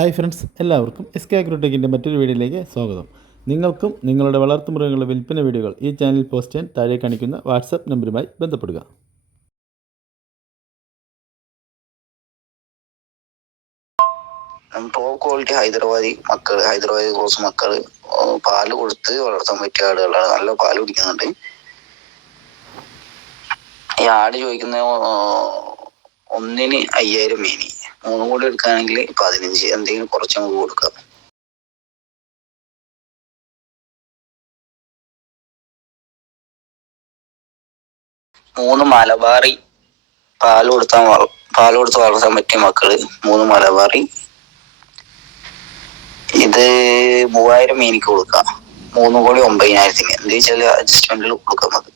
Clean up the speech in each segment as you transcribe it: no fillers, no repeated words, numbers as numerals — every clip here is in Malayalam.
ഹായ് ഫ്രണ്ട്സ്, എല്ലാവർക്കും എസ് കെ അഗ്രോടെക്കിൻ്റെ മറ്റൊരു വീഡിയോയിലേക്ക് സ്വാഗതം. നിങ്ങൾക്കും നിങ്ങളുടെ വളർത്തുമൃഗങ്ങളുടെ വിൽപ്പന വീഡിയോകൾ ഈ ചാനൽ പോസ്റ്റ് ചെയ്യാൻ താഴെ കാണിക്കുന്ന വാട്സപ്പ് നമ്പറുമായി ബന്ധപ്പെടുക. ടോപ്പ് ക്വാളിറ്റി ഹൈദരാബാദി ക്രോസ് മക്കൾ പാല് കൊടുത്ത് വളർത്താൻ പറ്റിയ ആടുകളാണ്. നല്ല പാല് കുടിക്കുന്നുണ്ട്. ഈ ആട് ചോദിക്കുന്ന ഒന്നിന് 5000 മേനി, 3 കൂടി എടുക്കുകയാണെങ്കിൽ 15, എന്തെങ്കിലും കുറച്ച് നമുക്ക് കൊടുക്കാം. മൂന്ന് മലബാറി പാല് കൊടുത്ത് വളർത്താൻ പറ്റിയ മക്കള്, 3 മലബാറി. ഇത് 3000 മേനിക്ക് കൊടുക്കാം. 3 കോടി 9000, എന്താ വെച്ചാൽ അഡ്ജസ്റ്റ്മെന്റിൽ കൊടുക്കാം. അത്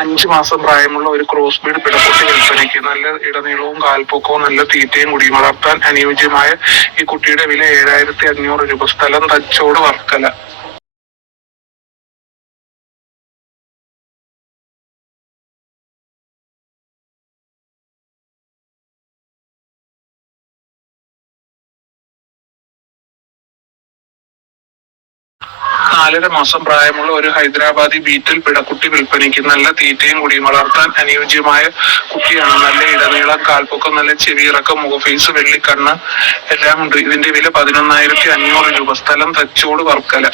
അഞ്ച് മാസം പ്രായമുള്ള ഒരു ക്രോസ് ബീഡ് പിടക്കുട്ടി വിൽപ്പനയ്ക്ക്. നല്ല ഇടനീളവും കാൽപ്പൊക്കവും നല്ല തീറ്റയും കുടിയും. വളർത്താൻ അനുയോജ്യമായ ഈ കുട്ടിയുടെ വില 7500 രൂപ. സ്ഥലം തച്ചോട്, വർക്കല. നാലര മാസം പ്രായമുള്ള ഒരു ഹൈദരാബാദി ബീറ്റിൽ പിടക്കുട്ടി വിൽപ്പനയ്ക്ക്. നല്ല തീറ്റയും കുടിയും. വളർത്താൻ അനുയോജ്യമായ കുട്ടിയാണ്. നല്ല ഇടനീളം, കാൽപ്പൊക്കം, നല്ല ചെവിയിറക്കം, മുഖഫേസ്, വെള്ളിക്കണ്ണ് എല്ലാം ഉണ്ട്. ഇതിന്റെ വില 11500 രൂപ. സ്ഥലം തച്ചോട്, വർക്കല.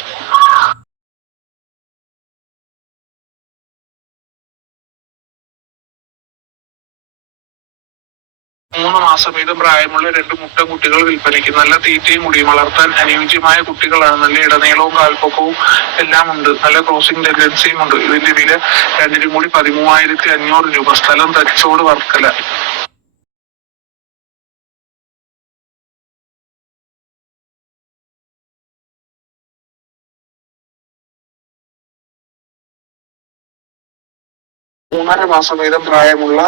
3 മാസം വീതം പ്രായമുള്ള 2 മുട്ടക്കുട്ടികൾ വിൽപ്പനയ്ക്ക്. നല്ല തീറ്റയും കുടിയും. വളർത്താൻ അനുയോജ്യമായ കുട്ടികളാണ്. നല്ല ഇടനീളവും കാൽപ്പൊക്കവും എല്ലാം ഉണ്ട്. നല്ല ക്രോസിംഗ് ടെൻഡൻസിയും ഉണ്ട്. ഇതിന്റെ വില രണ്ടിനും കൂടി 13500 രൂപ. സ്ഥലം തച്ചോട്, വർക്കല. 3.5 മാസം വീതം പ്രായമുള്ള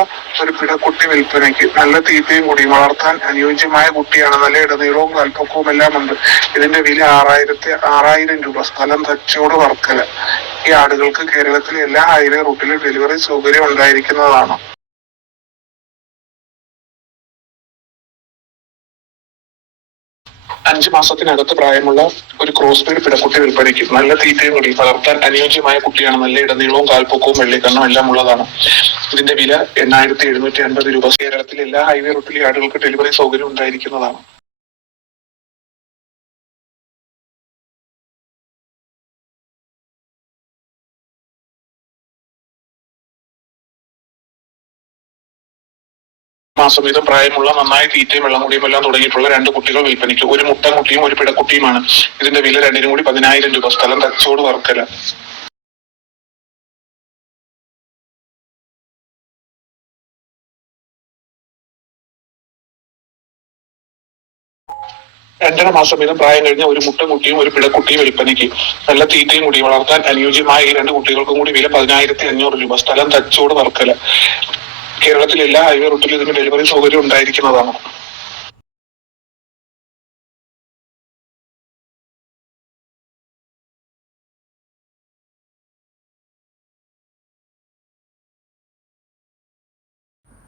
ഒരു പിടക്കുട്ടി വിൽപ്പനയ്ക്ക്. നല്ല തീറ്റയും കുടിയും. വളർത്താൻ അനുയോജ്യമായ കുട്ടിയാണ്. നല്ല ഇടനീളവും കാൽപ്പൊക്കവും എല്ലാം ഉണ്ട്. ഇതിന്റെ വില 6000 രൂപ. സ്ഥലം തച്ചോട്, വർക്കല. ഈ ആടുകൾക്ക് കേരളത്തിലെ എല്ലാ ഹൈവേ റൂട്ടിലും ഡെലിവറി സൗകര്യം ഉണ്ടായിരിക്കുന്നതാണ്. അഞ്ച് മാസത്തിനകത്ത് പ്രായമുള്ള ഒരു ക്രോസ് ബീഡ് പിടക്കുട്ടി വിൽപ്പനയ്ക്ക്. നല്ല തീറ്റയും കുടിയും. വളർത്താൻ അനുയോജ്യമായ കുട്ടിയാണ്. നല്ല ഇടനീളവും കാൽപ്പൊക്കവും വെള്ളിക്കണ്ണും എല്ലാം ഉള്ളതാണ്. ഇതിന്റെ വില 8750 രൂപ. കേരളത്തിലെ എല്ലാ ഹൈവേ റൂട്ടിലെ ആടുകൾക്ക് ഡെലിവറി സൗകര്യം ഉണ്ടായിരിക്കുന്നതാണ്. മാസം വീതം പ്രായമുള്ള നന്നായി തീറ്റയും വെള്ളമുടിയും എല്ലാം തുടങ്ങിയിട്ടുള്ള 2 കുട്ടികൾ വിൽപ്പനയ്ക്ക്. ഒരു മുട്ടൻകുട്ടിയും ഒരു പിടക്കുട്ടിയുമാണ്. ഇതിന്റെ വില രണ്ടിനും കൂടി 10000 രൂപ. സ്ഥലം തച്ചോട്, വർക്കല. രണ്ടര മാസം വീതം പ്രായം കഴിഞ്ഞ ഒരു മുട്ടൻകുട്ടിയും ഒരു പിടക്കുട്ടിയും വിൽപ്പനയ്ക്ക്. നല്ല തീറ്റയും കുടിയും. വളർത്താൻ അനുയോജ്യമായ ഈ 2 കുട്ടികൾക്കും കൂടി വില 10500 രൂപ. സ്ഥലം തച്ചോട്, വർക്കല. കേരളത്തിലെ എല്ലാ ഹൈവേ റൂട്ടിലും ഇതിന് ഡെലിവറി സൗകര്യം ഉണ്ടായിരിക്കുന്നതാണ്.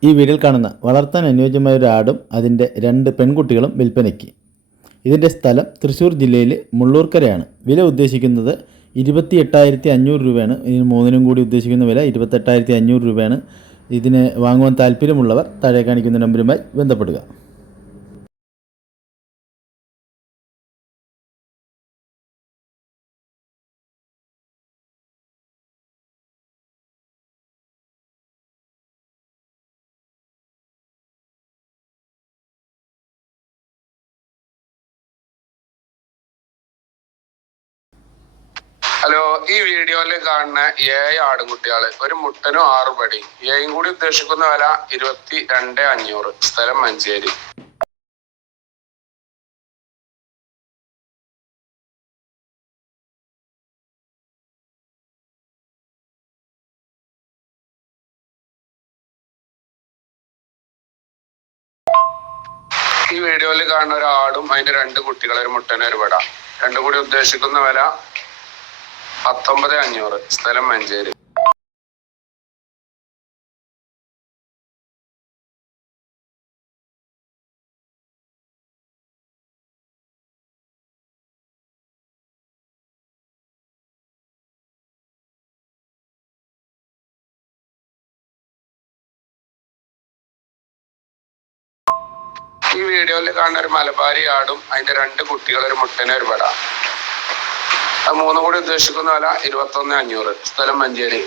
ഈ വീഡിയോയിൽ കാണുന്ന വളർത്താൻ അനുയോജ്യമായ ഒരു ആടും അതിൻ്റെ 2 പെൺകുട്ടികളും വിൽപ്പനയ്ക്ക്. ഇതിൻ്റെ സ്ഥലം തൃശ്ശൂർ ജില്ലയിൽ മുള്ളൂർക്കരയാണ്. വില ഉദ്ദേശിക്കുന്നത് 28500 രൂപയാണ്. ഇതിന് 3നും കൂടി ഉദ്ദേശിക്കുന്ന വില 28500 രൂപയാണ്. ഇതിന് വാങ്ങുവാൻ താല്പര്യമുള്ളവർ താഴെ കാണിക്കുന്ന നമ്പറുമായി ബന്ധപ്പെടുക. ഹലോ, ഈ വീഡിയോയിൽ കാണുന്ന 7 ആടുകുട്ടികള്, ഒരു മുട്ടനും 6 പടി. 7 കൂടി ഉദ്ദേശിക്കുന്ന വില 22,500. സ്ഥലം മഞ്ചേരി. ഈ വീഡിയോയിൽ കാണുന്ന ഒരു ആടും അതിന്റെ 2 കുട്ടികളെ, ഒരു മുട്ടനും ഒരു പട. 2 കൂടി ഉദ്ദേശിക്കുന്ന വില 19,500. സ്ഥലം മഞ്ചേരി. ഈ വീഡിയോയിൽ കാണുന്ന ഒരു മലബാരി ആടും അതിന്റെ 2 കുട്ടികൾ, ഒരു മുട്ടനെ ഒരു പെട. അത് 3 കൂടി ഉദ്ദേശിക്കുന്ന വില 21,500. സ്ഥലം മഞ്ചേരി.